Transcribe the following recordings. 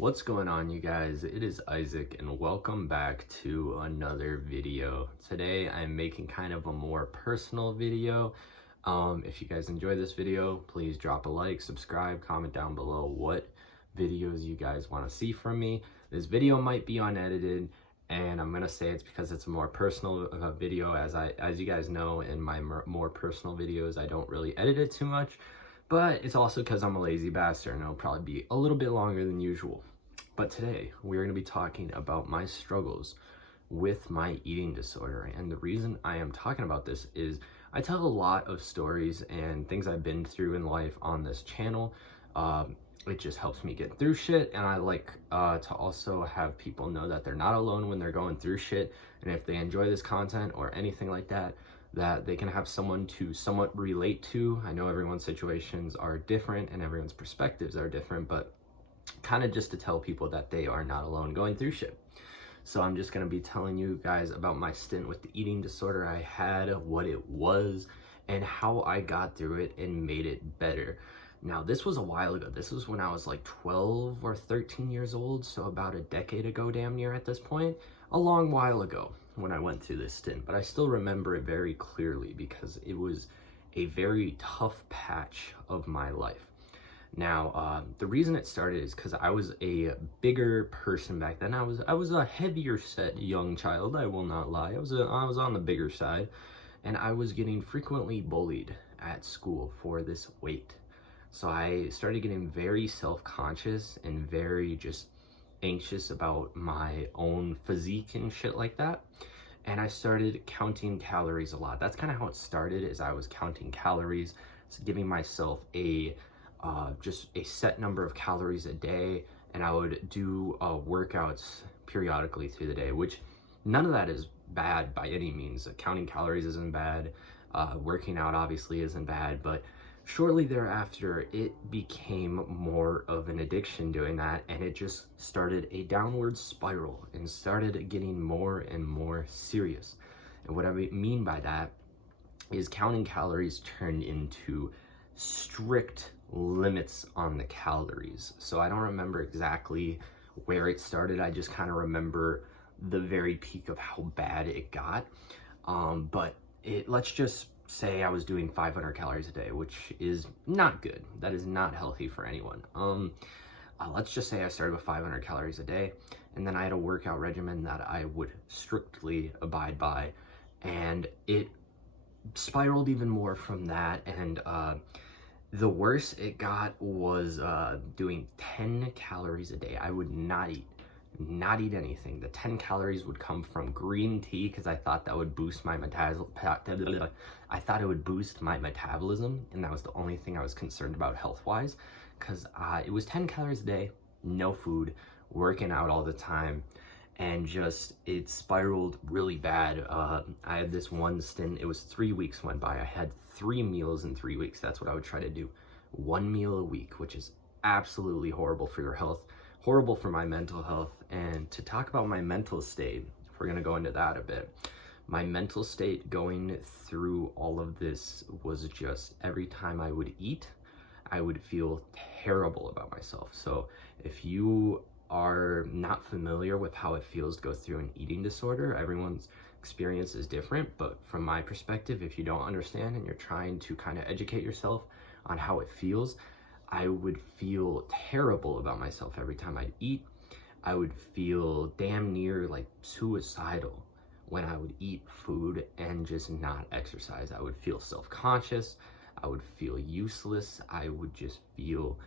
What's going on, you guys? It is Isaac and welcome back to another video. Today I'm making kind of a more personal video. If you guys enjoy this video, please drop a like, subscribe, comment down below what videos you guys want to see from me. This video might be unedited, and I'm gonna say it's because it's a more personal video. As you guys know, in my more personal videos I don't really edit it too much, but it's also because I'm a lazy bastard and it'll probably be a little bit longer than usual. But today we're going to be talking about my struggles with my eating disorder. And the reason I am talking about this is I tell a lot of stories and things I've been through in life on this channel. It just helps me get through shit, and I like to also have people know that they're not alone when they're going through shit, and if they enjoy this content or anything like that, that they can have someone to somewhat relate to. I know everyone's situations are different and everyone's perspectives are different, but kind of just to tell people that they are not alone going through shit. So I'm just going to be telling you guys about my stint with the eating disorder I had, what it was, and how I got through it and made it better. Now, this was a while ago. This was when I was like 12 or 13 years old, so about a decade ago, damn near at this point. A long while ago when I went through this stint, but I still remember it very clearly because it was a very tough patch of my life. Now, the reason it started is because I was a bigger person back then. I was a heavier set young child, I will not lie. I was on the bigger side, and I was getting frequently bullied at school for this weight. So I started getting very self-conscious and very just anxious about my own physique and shit like that. And I started counting calories a lot. That's kind of how it started, is I was counting calories, so giving myself just a set number of calories a day, and I would do workouts periodically through the day, which none of that is bad by any means. Counting calories isn't bad, working out obviously isn't bad, but shortly thereafter it became more of an addiction doing that, and it just started a downward spiral and started getting more and more serious. And what I mean by that is counting calories turned into strict limits on the calories. So I don't remember exactly where it started. I just kind of remember the very peak of how bad it got. But let's just say I was doing 500 calories a day, which is not good. That is not healthy for anyone. Let's just say I started with 500 calories a day, and then I had a workout regimen that I would strictly abide by, and it spiraled even more from that. And the worse it got was doing 10 calories a day. I would not eat anything. The 10 calories would come from green tea because I thought that would boost my metabolism. I thought it would boost my metabolism, and that was the only thing I was concerned about health-wise, because it was 10 calories a day, no food, working out all the time, and just it spiraled really bad. I had this one stint, it was 3 weeks went by. I had 3 meals in 3 weeks. That's what I would try to do. 1 meal a week, which is absolutely horrible for your health, horrible for my mental health. And to talk about my mental state, if we're gonna go into that a bit, my mental state going through all of this was just every time I would eat, I would feel terrible about myself. So if you are not familiar with how it feels to go through an eating disorder, everyone's experience is different, but from my perspective, if you don't understand and you're trying to kind of educate yourself on how it feels, I would feel terrible about myself every time I'd eat. I would feel damn near like suicidal when I would eat food and just not exercise. I would feel self-conscious, I would feel useless, I would just feel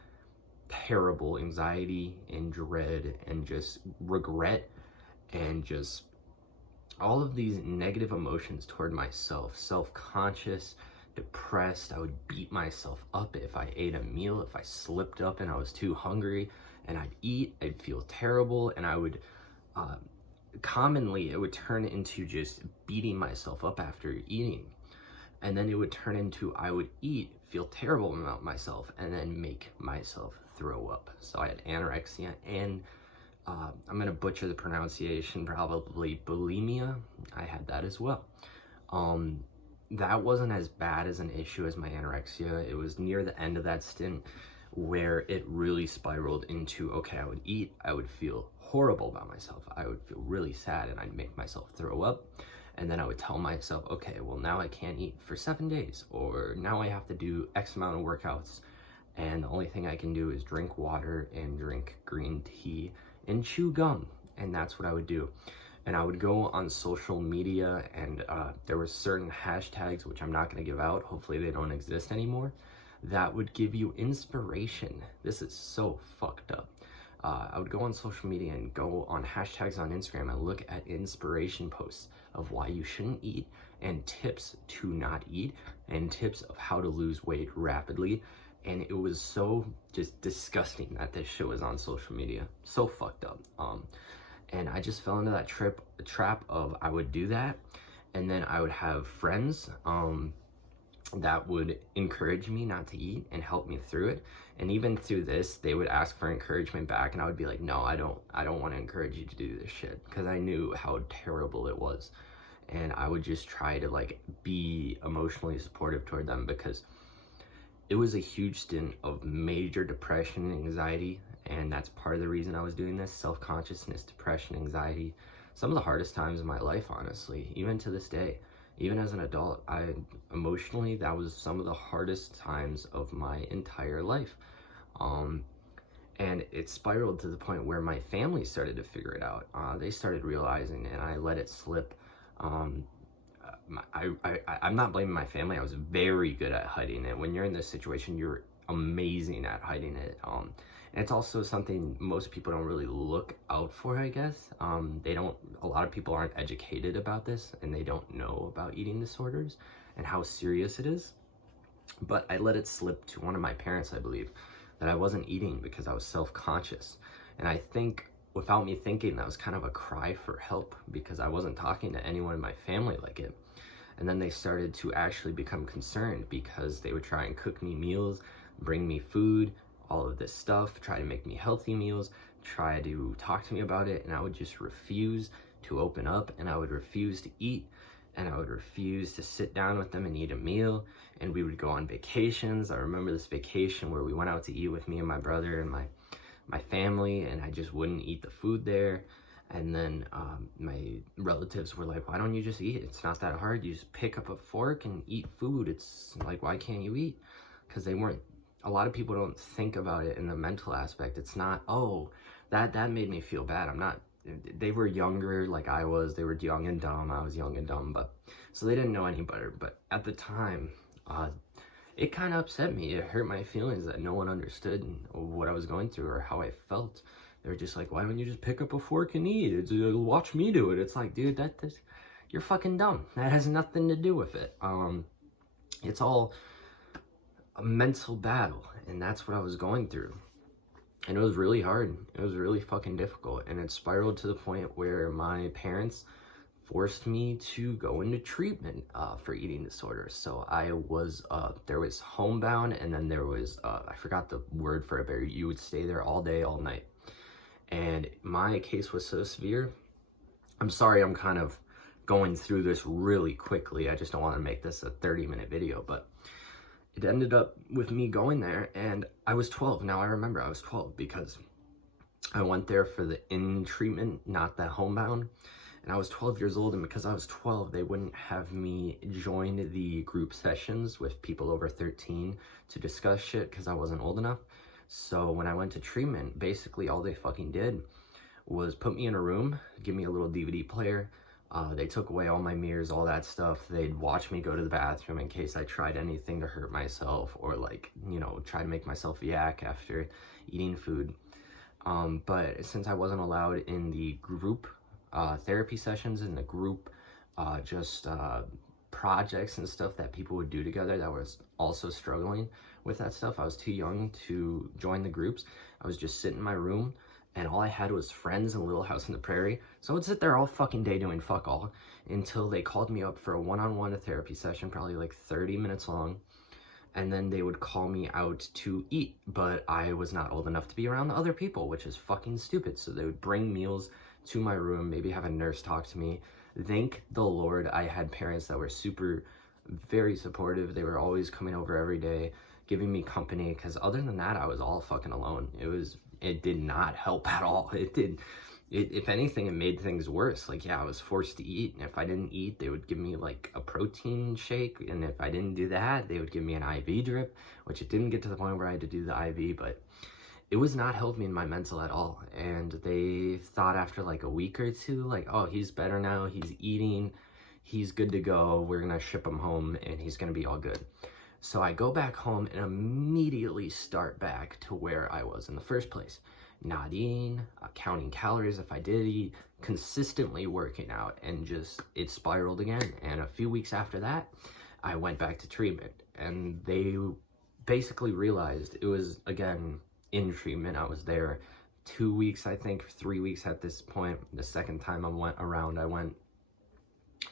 terrible anxiety and dread and just regret and just all of these negative emotions toward myself. Self-conscious, depressed. I would beat myself up if I ate a meal. If I slipped up and I was too hungry and I'd eat, I'd feel terrible, and I would commonly it would turn into just beating myself up after eating. And then it would turn into I would eat, feel terrible about myself, and then make myself throw up. So I had anorexia and I'm gonna butcher the pronunciation, probably bulimia. I had that as well. That wasn't as bad as an issue as my anorexia. It was near the end of that stint where it really spiraled into, okay, I would eat, I would feel horrible about myself, I would feel really sad, and I'd make myself throw up. And then I would tell myself, okay, well, now I can't eat for 7 days, or now I have to do X amount of workouts, and the only thing I can do is drink water and drink green tea and chew gum. And that's what I would do. And I would go on social media, and there were certain hashtags, which I'm not going to give out, hopefully they don't exist anymore, that would give you inspiration. This is so fucked up. I would go on social media and go on hashtags on Instagram and look at inspiration posts of why you shouldn't eat, and tips to not eat, and tips of how to lose weight rapidly. And it was so just disgusting that this shit was on social media. So fucked up. And I just fell into that trap of, I would do that, and then I would have friends that would encourage me not to eat and help me through it. And even through this, they would ask for encouragement back, and I would be like, no, I don't want to encourage you to do this shit, because I knew how terrible it was. And I would just try to like be emotionally supportive toward them, because it was a huge stint of major depression and anxiety, and that's part of the reason I was doing this. Self-consciousness, depression, anxiety, some of the hardest times in my life, honestly, even to this day. Even as an adult, emotionally, that was some of the hardest times of my entire life. And it spiraled to the point where my family started to figure it out. They started realizing, and I let it slip. I'm not blaming my family. I was very good at hiding it. When you're in this situation, you're amazing at hiding it. And it's also something most people don't really look out for, I guess. A lot of people aren't educated about this, and they don't know about eating disorders and how serious it is. But I let it slip to one of my parents, I believe, that I wasn't eating because I was self-conscious. And I think, without me thinking, that was kind of a cry for help, because I wasn't talking to anyone in my family like it. And then they started to actually become concerned, because they would try and cook me meals, bring me food, all of this stuff, try to make me healthy meals, try to talk to me about it, and I would just refuse to open up, and I would refuse to eat, and I would refuse to sit down with them and eat a meal. And we would go on vacations. I remember this vacation where we went out to eat with me and my brother and my family, and I just wouldn't eat the food there. And then my relatives were like, why don't you just eat? It's not that hard. You just pick up a fork and eat food. It's like, why can't you eat? Because a lot of people don't think about it in the mental aspect. It's not, oh, that made me feel bad. They were younger like I was. They were young and dumb. I was young and dumb, so they didn't know any better. But at the time, it kind of upset me. It hurt my feelings that no one understood what I was going through or how I felt. They were just like, why don't you just pick up a fork and eat? Watch me do it. It's like, dude, you're fucking dumb. That has nothing to do with it. It's all a mental battle, and that's what I was going through. And it was really hard. It was really fucking difficult. And it spiraled to the point where my parents forced me to go into treatment for eating disorders. So I was, there was homebound, and then there was, I forgot the word for it, but you would stay there all day, all night. And my case was so severe. I'm sorry, I'm kind of going through this really quickly. I just don't want to make this a 30-minute video, but it ended up with me going there, and I was 12. Now I remember I was 12 because I went there for the in-treatment, not the homebound. And I was 12 years old, and because I was 12, they wouldn't have me join the group sessions with people over 13 to discuss shit because I wasn't old enough. So when I went to treatment, basically all they fucking did was put me in a room, give me a little DVD player. They took away all my mirrors, all that stuff. They'd watch me go to the bathroom in case I tried anything to hurt myself, or like, try to make myself yak after eating food. But since I wasn't allowed in the group therapy sessions, in the group projects and stuff that people would do together that was also struggling with that stuff, I was too young to join the groups. I was just sitting in my room, and all I had was friends and Little House on the Prairie. So I would sit there all fucking day doing fuck all until they called me up for a one-on-one therapy session, probably like 30 minutes long. And then they would call me out to eat, but I was not old enough to be around the other people, which is fucking stupid. So they would bring meals to my room, maybe have a nurse talk to me. Thank the Lord I had parents that were very supportive. They were always coming over every day, giving me company, because other than that, I was all fucking alone. It did not help at all. If anything, it made things worse. Like, yeah, I was forced to eat, and if I didn't eat, they would give me like a protein shake, and if I didn't do that, they would give me an IV drip, which it didn't get to the point where I had to do the IV, but it was not helping my mental at all. And they thought after like a week or two, like, oh, he's better now, he's eating, he's good to go, we're gonna ship him home, and he's gonna be all good. So I go back home and immediately start back to where I was in the first place. Not eating, counting calories if I did eat, consistently working out, and just, it spiraled again. And a few weeks after that, I went back to treatment, and they basically realized it was, again, in treatment. I was there 2 weeks, I think, 3 weeks at this point. The second time I went,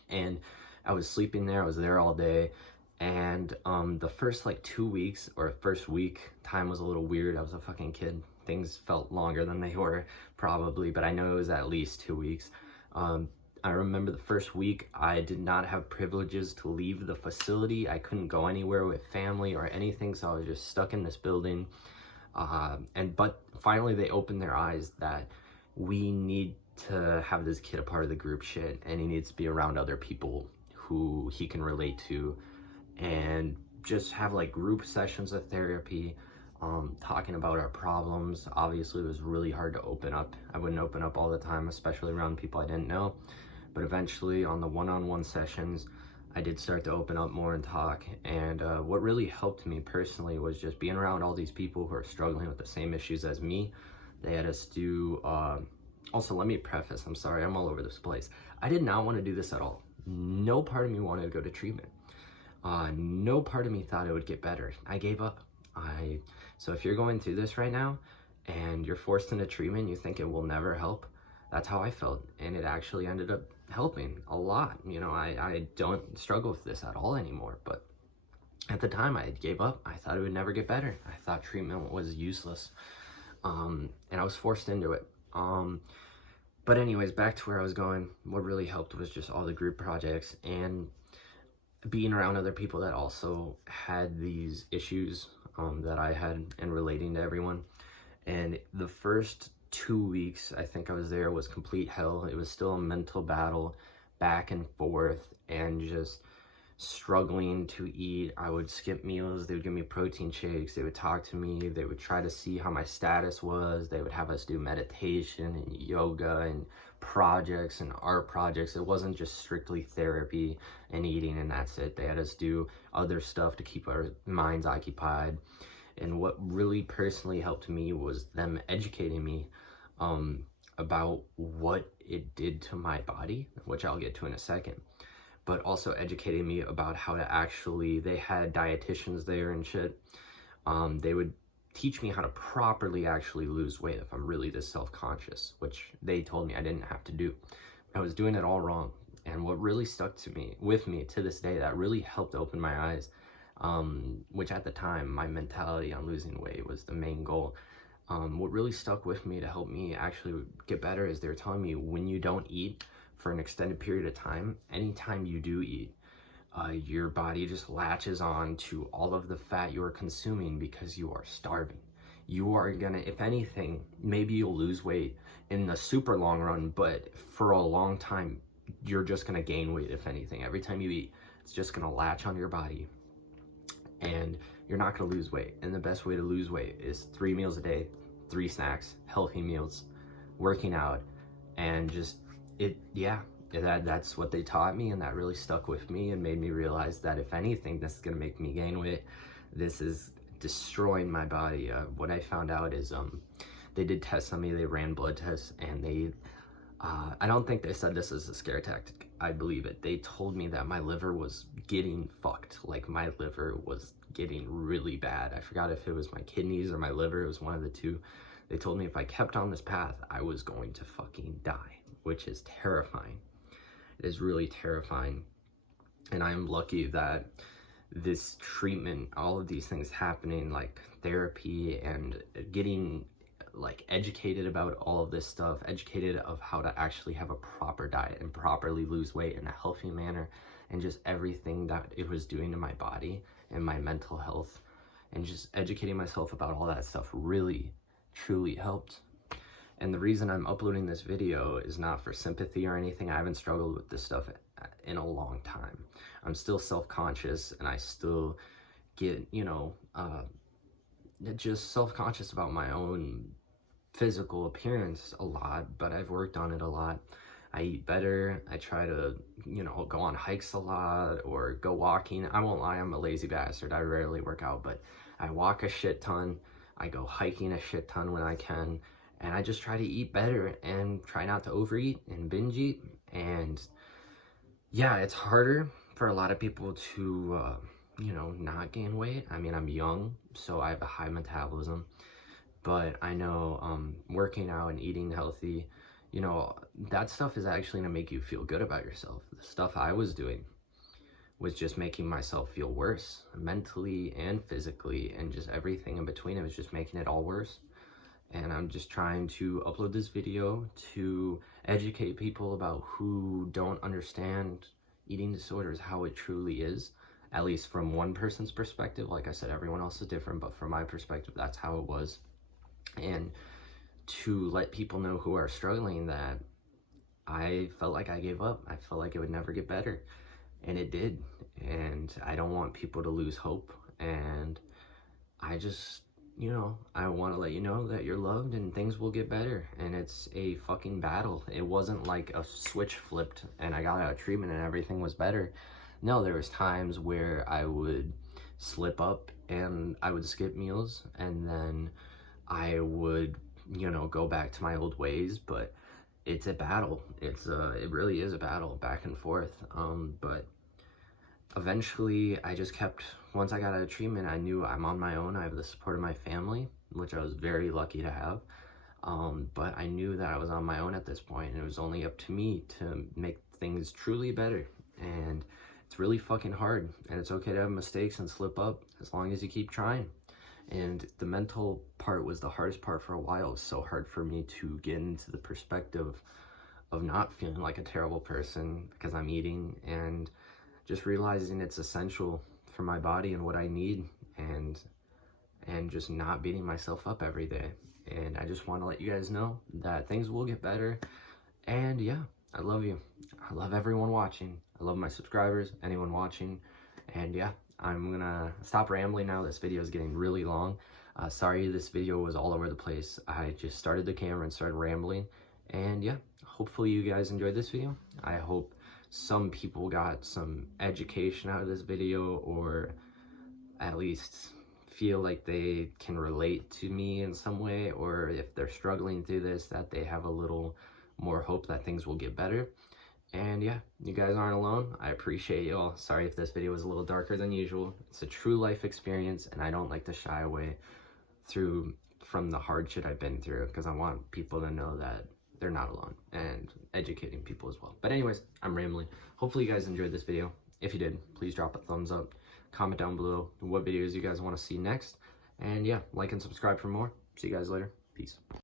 and I was sleeping there. I was there all day. And the first like 2 weeks, or first week, time was a little weird. I was a fucking kid. Things felt longer than they were, probably, but I know it was at least 2 weeks. I remember the first week, I did not have privileges to leave the facility. I couldn't go anywhere with family or anything, so I was just stuck in this building. But finally they opened their eyes that we need to have this kid a part of the group shit, and he needs to be around other people who he can relate to, and just have like group sessions of therapy, talking about our problems. Obviously, it was really hard to open up. I wouldn't open up all the time, especially around people I didn't know. But eventually, on the one-on-one sessions, I did start to open up more and talk. And what really helped me personally was just being around all these people who are struggling with the same issues as me. They had us do, also, let me preface, I'm sorry, I'm all over this place. I did not want to do this at all. No part of me wanted to go to treatment. No part of me thought it would get better. I gave up. So if you're going through this right now and you're forced into treatment, you think it will never help. That's how I felt, and it actually ended up helping a lot. You know, I don't struggle with this at all anymore, but at the time I gave up. I thought it would never get better. I thought treatment was useless, and I was forced into it. But anyways, back to where I was going. What really helped was just all the group projects and being around other people that also had these issues that I had, and relating to everyone. And the first 2 weeks I think I was there was complete hell. It was still a mental battle, back and forth, and just struggling to eat. I would skip meals. They would give me protein shakes. They would talk to me. They would try to see how my status was. They would have us do meditation and yoga and projects and art projects. It wasn't just strictly therapy and eating and that's it. They had us do other stuff to keep our minds occupied. And what really personally helped me was them educating me about what it did to my body, which I'll get to in a second, but also educating me about how to actually, they had dietitians there and shit. They would teach me how to properly actually lose weight if I'm really this self-conscious, which they told me I didn't have to do. I was doing it all wrong. And what really stuck with me to this day, that really helped open my eyes, which at the time, my mentality on losing weight was the main goal. What really stuck with me to help me actually get better is they were telling me, when you don't eat for an extended period of time, anytime you do eat, your body just latches on to all of the fat you are consuming because you are starving. You are gonna, if anything, maybe you'll lose weight in the super long run, but for a long time, you're just gonna gain weight, if anything. Every time you eat, it's just gonna latch on your body, and you're not gonna lose weight. And the best way to lose weight is 3 meals a day, 3 snacks, healthy meals, working out, and just, that's what they taught me, and that really stuck with me and made me realize that if anything, this is gonna make me gain weight. This is destroying my body. What I found out is they did tests on me. They ran blood tests, and they I don't think they said this is a scare tactic. I believe it. They told me that my liver was getting fucked. Like, my liver was getting really bad. I forgot if it was my kidneys or my liver. It was one of the two. They told me if I kept on this path, I was going to fucking die, which is terrifying. It is really terrifying. And I'm lucky that this treatment, all of these things happening, like therapy and getting like educated about all of this stuff, educated of how to actually have a proper diet and properly lose weight in a healthy manner, and just everything that it was doing to my body and my mental health, and just educating myself about all that stuff really, truly helped. And the reason I'm uploading this video is not for sympathy or anything. I haven't struggled with this stuff in a long time. I'm still self-conscious, and I still get, just self-conscious about my own physical appearance a lot, but I've worked on it a lot. I eat better. I try to, go on hikes a lot or go walking. I won't lie, I'm a lazy bastard. I rarely work out, but I walk a shit ton. I go hiking a shit ton when I can. And I just try to eat better and try not to overeat and binge eat. And yeah, it's harder for a lot of people to, not gain weight. I mean, I'm young, so I have a high metabolism. But I know working out and eating healthy, that stuff is actually going to make you feel good about yourself. The stuff I was doing was just making myself feel worse mentally and physically, and just everything in between. It was just making it all worse. And I'm just trying to upload this video to educate people about who don't understand eating disorders, how it truly is, at least from one person's perspective. Like I said, everyone else is different, but from my perspective, that's how it was. And to let people know who are struggling that I felt like I gave up. I felt like it would never get better, and it did. And I don't want people to lose hope. And I just, I want to let you know that you're loved and things will get better. And it's a fucking battle. It wasn't like a switch flipped and I got out of treatment and everything was better. No, there was times where I would slip up and I would skip meals, and then I would, go back to my old ways. But it's a battle. It really is a battle back and forth. But eventually I just kept, once I got out of treatment, I knew I'm on my own. I have the support of my family, which I was very lucky to have. But I knew that I was on my own at this point, and it was only up to me to make things truly better. And it's really fucking hard, and it's okay to have mistakes and slip up as long as you keep trying. And the mental part was the hardest part for a while. It was so hard for me to get into the perspective of not feeling like a terrible person because I'm eating, and just realizing it's essential for my body and what I need, and just not beating myself up every day. And I just want to let you guys know that things will get better. And yeah, I love you. I love everyone watching. I love my subscribers, anyone watching. And yeah, I'm gonna stop rambling now. This video is getting really long. Sorry this video was all over the place. I just started the camera and started rambling. And yeah, hopefully you guys enjoyed this video. I hope some people got some education out of this video, or at least feel like they can relate to me in some way, or if they're struggling through this, that they have a little more hope that things will get better. And yeah, you guys aren't alone. I appreciate y'all. Sorry if this video was a little darker than usual. It's a true life experience, and I don't like to shy away from the hard shit I've been through, because I want people to know that they're not alone, and educating people as well. But anyways, I'm rambling. Hopefully you guys enjoyed this video. If you did, please drop a thumbs up. Comment down below what videos you guys want to see next. And yeah, like and subscribe for more. See you guys later. Peace.